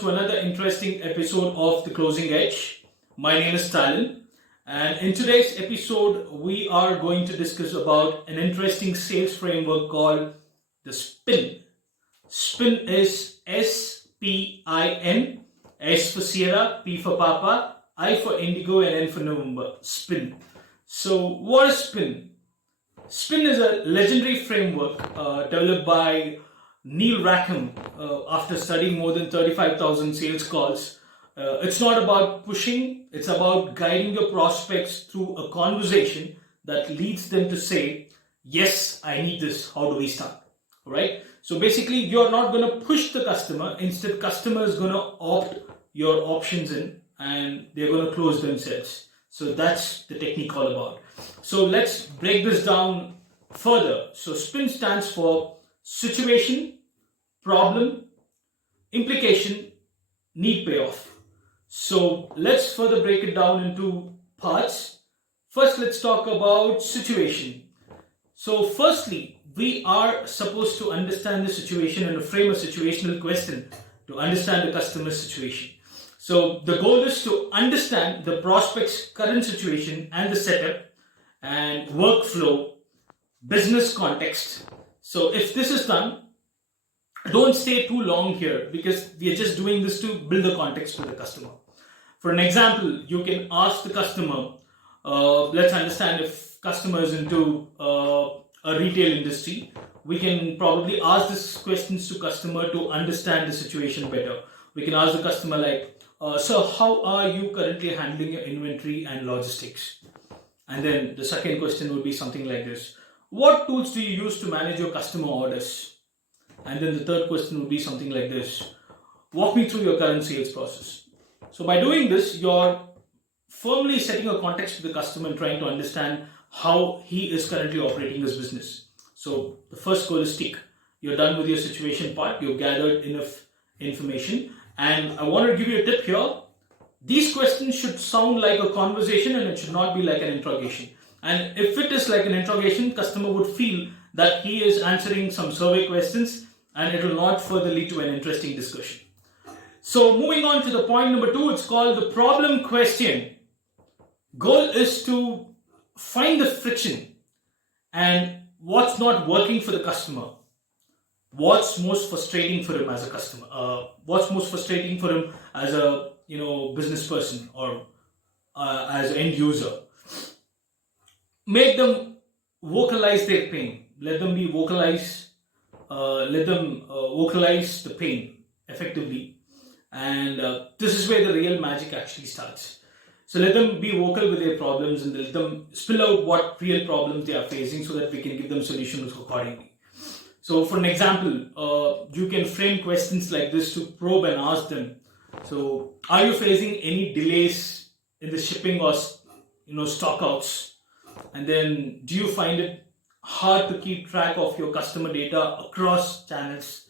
to another interesting episode of The Closing Edge. My name is Stalin, and in today's episode, we are going to discuss about an interesting sales framework called the SPIN. SPIN is S-P-I-N, S for Sierra, P for Papa, I for Indigo, and N for November. SPIN. So, what is SPIN? SPIN is a legendary framework developed by Neil Rackham after studying more than 35,000 sales calls. It's not about pushing, it's about guiding your prospects through a conversation that leads them to say, yes, I need this, how do we start? Alright? So basically, you're not going to push the customer, instead customer is going to opt your options in and they're going to close themselves. So that's the technique all about. So let's break this down further. So SPIN stands for situation, problem, implication, need, payoff. So let's further break it down into parts. First, let's talk about situation. So firstly, we are supposed to understand the situation and frame a situational question to understand the customer's situation. So the goal is to understand the prospect's current situation and the setup and workflow, business context. So if this is done, don't stay too long here because we are just doing this to build the context for the customer. For an example, you can ask the customer, let's understand if customer is into a retail industry. We can probably ask these questions to customer to understand the situation better. We can ask the customer like, so how are you currently handling your inventory and logistics? And then the second question would be something like this. What tools do you use to manage your customer orders? And then the third question would be something like this. Walk me through your current sales process. So by doing this, you're firmly setting a context to the customer and trying to understand how he is currently operating his business. So the first goal is tick. You're done with your situation part. You've gathered enough information. And I want to give you a tip here. These questions should sound like a conversation and it should not be like an interrogation. And if it is like an interrogation, customer would feel that he is answering some survey questions and it will not further lead to an interesting discussion. So moving on to the point number 2, it's called the problem question. Goal is to find the friction and what's not working for the customer. What's most frustrating for him as a customer? What's most frustrating for him as a business person or as an end user? Make them vocalize their pain. Let them vocalize the pain effectively. And this is where the real magic actually starts. So let them be vocal with their problems and let them spill out what real problems they are facing so that we can give them solutions accordingly. So for an example, you can frame questions like this to probe and ask them. So are you facing any delays in the shipping or stockouts? And then do you find it hard to keep track of your customer data across channels?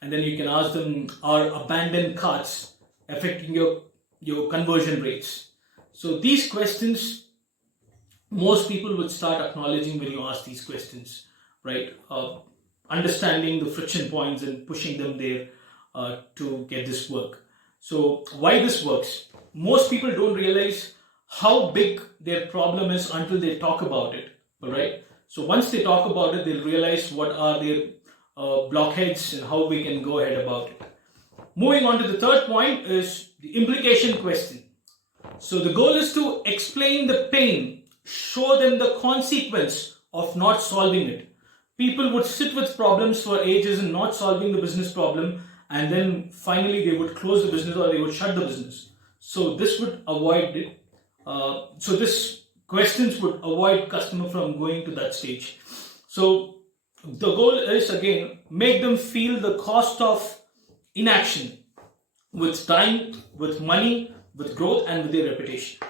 And then you can ask them, are abandoned carts affecting your conversion rates? So these questions, most people would start acknowledging when you ask these questions, right? Understanding the friction points and pushing them there to get this work. So why this works? Most people don't realize how big their problem is until they talk about it, all right? So once they talk about it, they'll realize what are their blockheads and how we can go ahead about it. Moving on to the third point is the implication question. So the goal is to explain the pain, show them the consequence of not solving it. People would sit with problems for ages and not solving the business problem, and then finally they would close the business or they would shut the business. So this would avoid it. This questions would avoid customer from going to that stage. So the goal is again, make them feel the cost of inaction with time, with money, with growth, and with their reputation.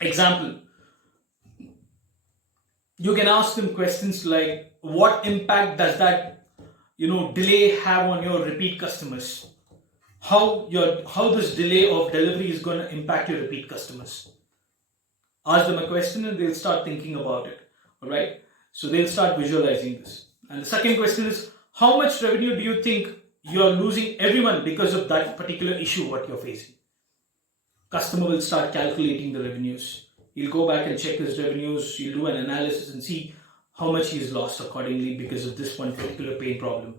Example, you can ask them questions like, what impact does that delay have on your repeat customers? How this delay of delivery is going to impact your repeat customers? Ask them a question and they'll start thinking about it. All right. So they'll start visualizing this. And the second question is, how much revenue do you think you're losing everyone because of that particular issue what you're facing. Customer will start calculating the revenues. He'll go back and check his revenues. He'll do an analysis and see how much he's lost accordingly because of this one particular pain problem.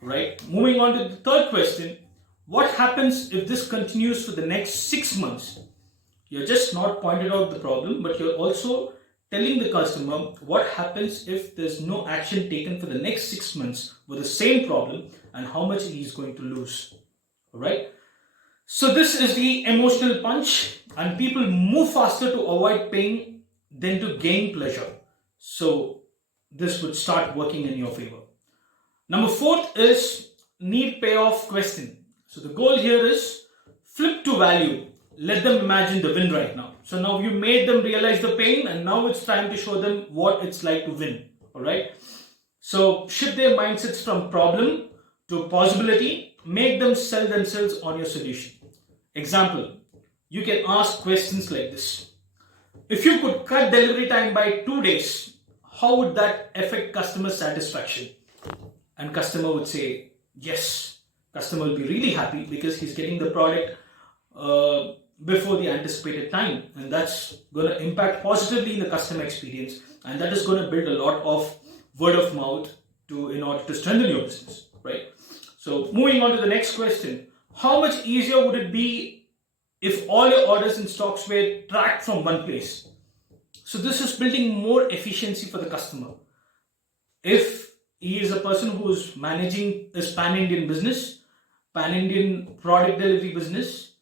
Right? Moving on to the third question. What happens if this continues for the next 6 months? You're just not pointed out the problem, but you're also telling the customer what happens if there's no action taken for the next 6 months with the same problem and how much he's going to lose. Alright? So this is the emotional punch, and people move faster to avoid pain than to gain pleasure. So this would start working in your favor. Number 4 is need payoff question. So the goal here is flip to value. Let them imagine the win right now. So now you made them realize the pain, and now it's time to show them what it's like to win. Alright? So shift their mindsets from problem to possibility. Make them sell themselves on your solution. Example, you can ask questions like this. If you could cut delivery time by 2 days, how would that affect customer satisfaction? And customer would say, yes. Customer will be really happy because he's getting the product before the anticipated time. And that's going to impact positively in the customer experience. And that is going to build a lot of word of mouth in order to strengthen your business, right? So moving on to the next question. How much easier would it be if all your orders and stocks were tracked from one place? So this is building more efficiency for the customer. If he is a person who is managing this pan-Indian business, pan-Indian product delivery business,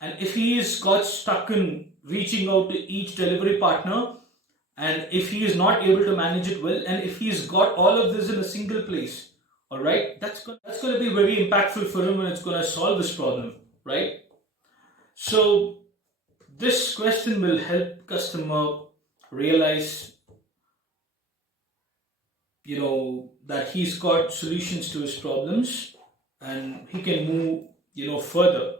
and if he is got stuck in reaching out to each delivery partner, and if he is not able to manage it well, and if he's got all of this in a single place, all right, that's going to be very impactful for him, and it's going to solve this problem, right? So this question will help customer realize, that he's got solutions to his problems, and he can move, further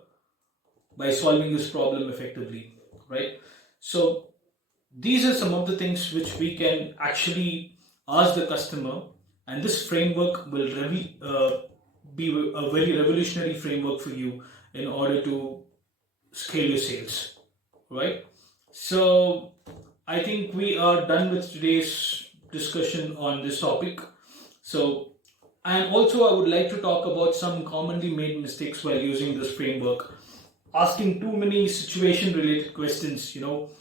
by solving this problem effectively, right? So these are some of the things which we can actually ask the customer, and this framework will be a very revolutionary framework for you in order to scale your sales, right? So I think we are done with today's discussion on this topic. So, and also I would like to talk about some commonly made mistakes while using this framework. Asking too many situation related questions,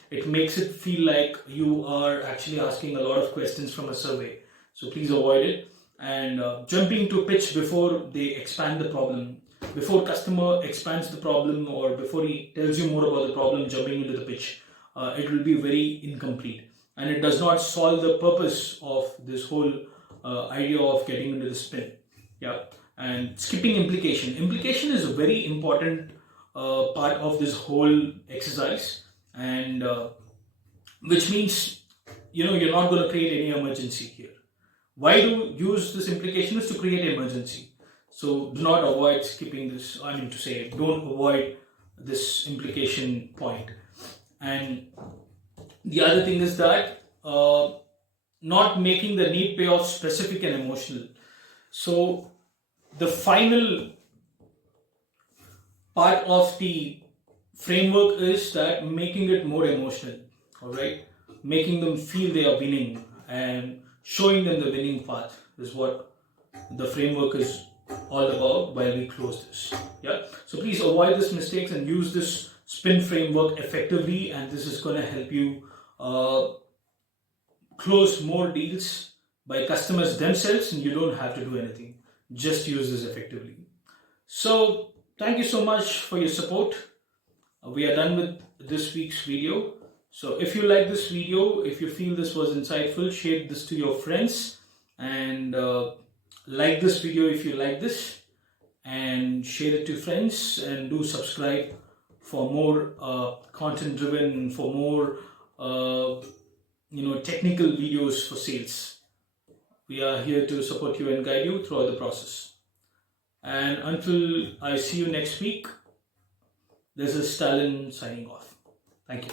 it makes it feel like you are actually asking a lot of questions from a survey. So please avoid it. And jumping to pitch before they expand the problem. Before customer expands the problem, or before he tells you more about the problem, jumping into the pitch, it will be very incomplete. And it does not solve the purpose of this whole idea of getting into the spin. Yeah. And skipping implication. Implication is a very important part of this whole exercise, and which means you're not going to create any emergency here. Why do use this implication is to create emergency. So do not avoid skipping this. Don't avoid this implication point. And the other thing is that not making the need payoff specific and emotional. So the final part of the framework is that making it more emotional, all right? Making them feel they are winning and showing them the winning path is what the framework is all about while we close this. Yeah. So please avoid these mistakes and use this spin framework effectively, and this is going to help you close more deals by customers themselves, and you don't have to do anything. Just use this effectively. So thank you so much for your support. We are done with this week's video. So if you like this video, if you feel this was insightful, share this to your friends, and like this video if you like this, and share it to friends, and do subscribe for more content driven, for more technical videos for sales. We are here to support you and guide you throughout the process. And until I see you next week, this is Stalin signing off. Thank you.